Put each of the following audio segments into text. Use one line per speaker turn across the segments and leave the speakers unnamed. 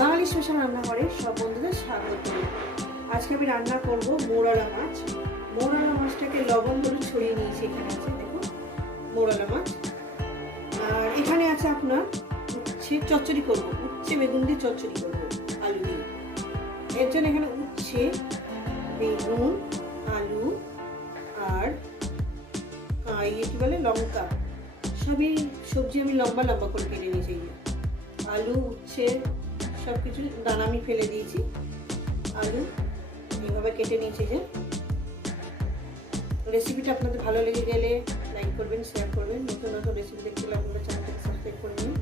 বাঙালি special রান্নাঘরে সব বন্ধুদের স্বাগত। আজকে আমি রান্না করব মোরালা মাছ। মোরালা মাছটাকে লবণ হলুদ ছড়িয়ে নিয়েছি এখানে আছে, দেখুন। মোরালা মাছ। আর এখানে আছে আপনার উচ্ছে চচ্চড়ি করব, উচ্ছে বেগুন দিয়ে চচ্চড়ি করব, আলু দিয়ে। এর জন্য এখানে উচ্ছে, বেগুন, আলু, আর ইয়ে কি বলে, লঙ্কা। সবই সবজি আমি লম্বা লম্বা করে কেটে নিয়েছি। আলু, উচ্ছে সব কিছু দানা আমি ফেলে দিয়েছি। আলু এইভাবে কেটে নিয়েছি যে। রেসিপিটা আপনাদের ভালো লেগে গেলে লাইক করবেন শেয়ার করবেন। নতুন নতুন রেসিপি দেখতে হলে আপনারা চ্যানেলটাকে সাবস্ক্রাইব করে নিন।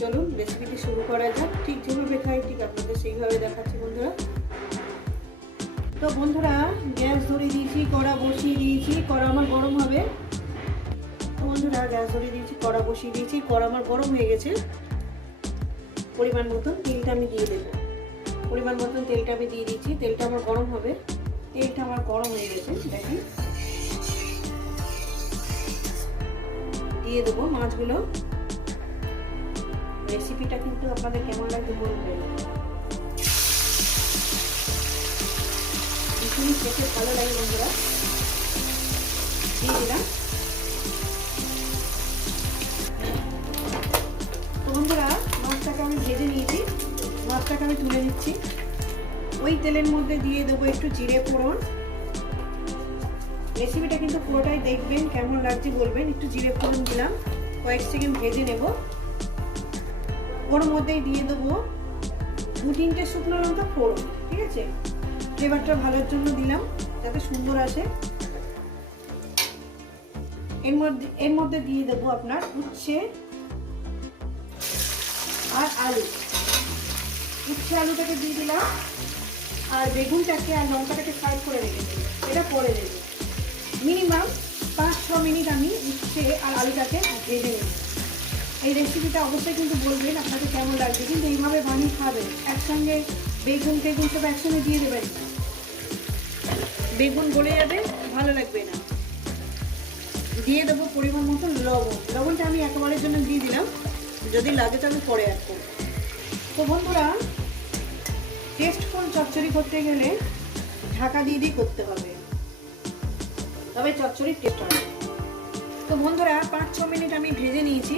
চলুন রেসিপিটি শুরু করা যাক। ঠিক যেভাবে খাই ঠিক আপনাদের সেইভাবে দেখাচ্ছি বন্ধুরা। তো বন্ধুরা, গ্যাস ধরে দিয়েছি, কড়া বসিয়ে দিয়েছি। কড়া আমার গরম হবে। বন্ধুরা, গ্যাস ধরে দিয়েছি, কড়া বসিয়ে দিয়েছি। কড়া আমার গরম হয়ে গেছে। পরিমাণ মতন তেলটা আমি দিয়ে দেবো। পরিমাণ মতন তেলটা আমি দিয়ে দিচ্ছি। তেলটা আমার গরম হবে। তেলটা আমার গরম হয়ে গেছে, দেখেন। দিয়ে দেবো মাছগুলো। রেসিপিটা কিন্তু আপনাদের কেমন লাগবে বলবেন। ভীষণই খেতে ভালো লাগে বন্ধুরা। দিয়ে দিলাম। নিচ্ছি ওই তেলের মধ্যে দিয়ে দেবো একটু জিরে ফোড়ন। রেসিপিটা কিন্তু পুরোটাই দেখবেন কেমন লাগছে বলবেন। একটু জিরে ফোড়ন দিলাম। কয়েক সেকেন্ড ভেজে নেব। ওর মধ্যেই দিয়ে দেবো দু তিনটে শুকনো লঙ্কা ফোড়ন, ঠিক আছে? ফ্লেভারটা ভালোর জন্য দিলাম, যাতে সুন্দর আসে। এর মধ্যে এর মধ্যে দিয়ে দেবো আপনার উচ্ছে আর আলু। উচ্ছে আলুটাকে দিয়ে দিলাম। আর বেগুনটাকে আর লঙ্কাটাকে ফ্রাই করে রেখেছি। এটা পরে দেবো। মিনিমাম পাঁচ, ছ মিনিট আমি উচ্ছে আর আলুটাকে ভেজে নিই এই রেসিপিটা অবশ্যই কিন্তু বলবেন আপনাকে কেমন লাগবে? কিন্তু এইভাবে বানিয়ে খাবেন। একসঙ্গে বেগুন টেগুন সব একসঙ্গে দিয়ে দেবেন বেগুন গলে যাবে, ভালো লাগবে না। দিয়ে দেবো পরিমাণ মতো লবণ। লবণটা আমি একেবারের জন্য দিয়ে দিলাম। যদি লাগে তো আমি পরে করব। তো বন্ধুরা চচ্চড়ি করতে গেলে ঢাকা দিয়ে দিয়ে করতে হবে। তবে চচ্চড়ির টেস্ট হবে তো বন্ধুরা, পাঁচ, ছ মিনিট আমি ভেজে নিয়েছি।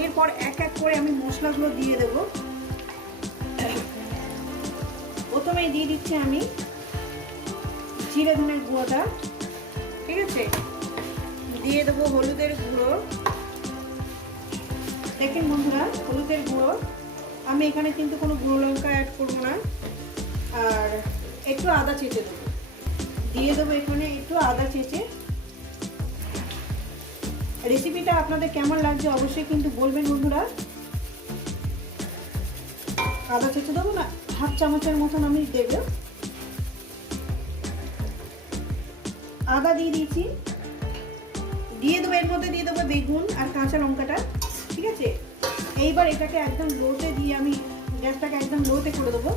এরপর এক এক করে আমি মশলাগুলো দিয়ে দেব। প্রথমেই দিয়ে দিচ্ছি আমি জিরে ধনের গুঁড়োটা, ঠিক আছে? দিয়ে দেবো হলুদের গুঁড়ো। দেখেন বন্ধুরা, হলুদের গুঁড়ো। আমি এখানে কিন্তু কোনো গুঁড়ো লঙ্কা অ্যাড করব না। আর একটু আদা চেঁচে দেবো। দিয়ে দেবো এখানে একটু আদা চেঁচে। রেসিপিটা আপনাদের কেমন লাগছে অবশ্যই কিন্তু বলবেন বন্ধুরা। আদা চেঁচে দেবো না, হাফ চামচের মতন আমি দেব। আদা দিয়ে দিয়েছি। দিয়ে দেবো এর মধ্যে, দিয়ে দেবো বেগুন আর কাঁচা লঙ্কাটা, ঠিক আছে? এইবার এটাকে একদম লোতে দিয়ে আমি গ্যাসটাকে একদম লোতে করে দেবো।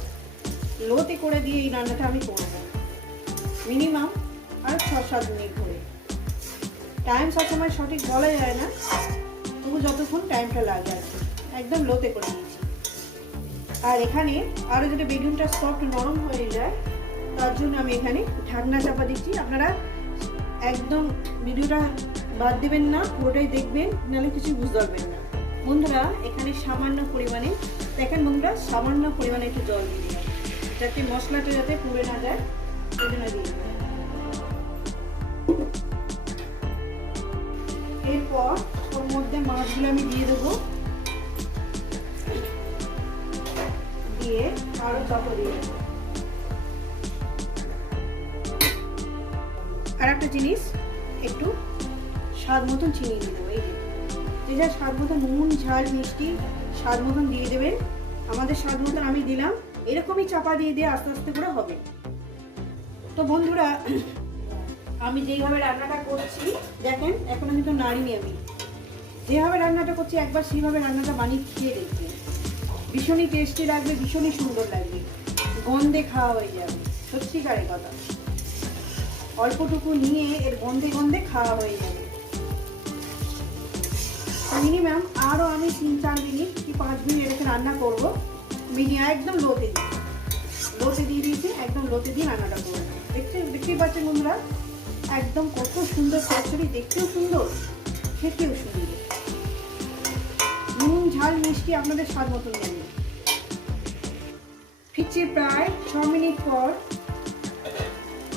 লোতে করে দিয়ে এই রান্নাটা আমি করে করব মিনিমাম আর ছ, সাত মিনিট ধরে। টাইম সবসময় সঠিক বলা যায় না, তবু যতক্ষণ টাইমটা লাগে আর একদম লোতে করে দিয়েছি। আর এখানে আরও যদি বেগুনটা সফট নরম হয়ে যায়, তার জন্য আমি এখানে ঢাকনা চাপা দিচ্ছি। আপনারা একদম ভিডিওটা বাদ দেবেন না, পুরোটাই দেখবেন, নাহলে কিছু বুঝতে পারবেন না। বন্ধুরা, এখানে সামান্য পরিমাণে, দেখেন বন্ধুরা, সামান্য পরিমাণে একটু জল দিয়ে যাতে মশলাটা যাতে পুড়ে না যায় এরপর ওর মধ্যে মাছগুলো আমি দিয়ে দেবো। দিয়ে আরও চাপা দিয়ে আর একটা জিনিস, একটু স্বাদ মতন চিনি দিয়ে দেবো, এই যে। যা স্বাদ মতন নুন, ঝাল, মিষ্টি, স্বাদ মতন দিয়ে দেবেন। আমাদের স্বাদ মতন আমি দিলাম। এরকমই চাপা দিয়ে দিয়ে আস্তে আস্তে করে হবে। তো বন্ধুরা, আমি যেইভাবে রান্নাটা করছি, দেখেন, এখনও কিন্তু নাড়িনি আমি। যেভাবে রান্নাটা করছি, একবার সেইভাবে রান্নাটা বানিয়ে খেয়ে দেখবেন। ভীষণই টেস্টি লাগবে, ভীষণই সুন্দর লাগবে। গন্ধে খাওয়া হয়ে যাবে, সত্যিকারের কথা। অল্পটুকু নিয়ে এর গন্ধে গন্ধে খাওয়া হয়ে যাবে। মিনিমাম আরও আমি তিন চার মিনিট কি পাঁচ মিনিট এটাকে রান্না করব। মিডিয়াম একদম লোতে দিই লোতে দিয়ে দিয়েছি, একদম লোতে দিয়ে রান্নাটা করে দেখতে, দেখতেই পাচ্ছেন বন্ধুরা, একদম কত সুন্দর চচ্চড়ি, দেখতেও সুন্দর, খেতেও সুন্দর। নুন, ঝাল, মিষ্টি আপনাদের স্বাদ মতন নেবে ফিরছি প্রায় ছ মিনিট পর।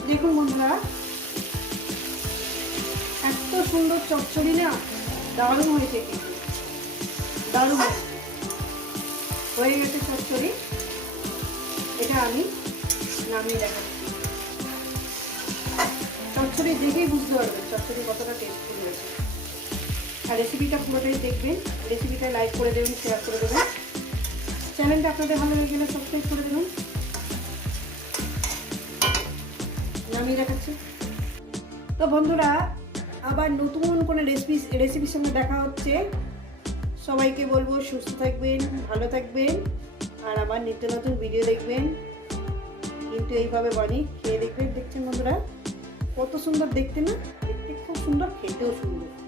দেখুন বন্ধুরা, এত সুন্দর চচ্চড়ি না, দারুণ হয়েছে কিন্তু দারুণ হয়েছে। হয়ে গেছে চচ্চড়ি। এটা আমি নামিয়ে দেখাচ্ছি। চচ্চড়ি দেখেই বুঝতে পারবেন চচ্চড়ি কতটা টেস্টফুল হয়েছে। আর রেসিপিটা পুরোটাই দেখবেন রেসিপিটা লাইক করে দেবেন শেয়ার করে দেবেন। চ্যানেলটা আপনাদের ভালো লেগে গেলে সাবস্ক্রাইব করে দেবেন। নামিয়ে দেখাচ্ছি। তো বন্ধুরা, আবার নতুন কোনো রেসিপি রেসিপির সঙ্গে দেখা হচ্ছে। সবাইকে বলব সুস্থ থাকবেন, ভালো থাকবেন, আর আমার নিত্য নতুন ভিডিও দেখবেন। কিন্তু এইভাবে বানি খেয়ে দেখবেন, দেখছেন বন্ধুরা? কত সুন্দর দেখতে না? দেখতে খুব সুন্দর, খেতেও সুন্দর।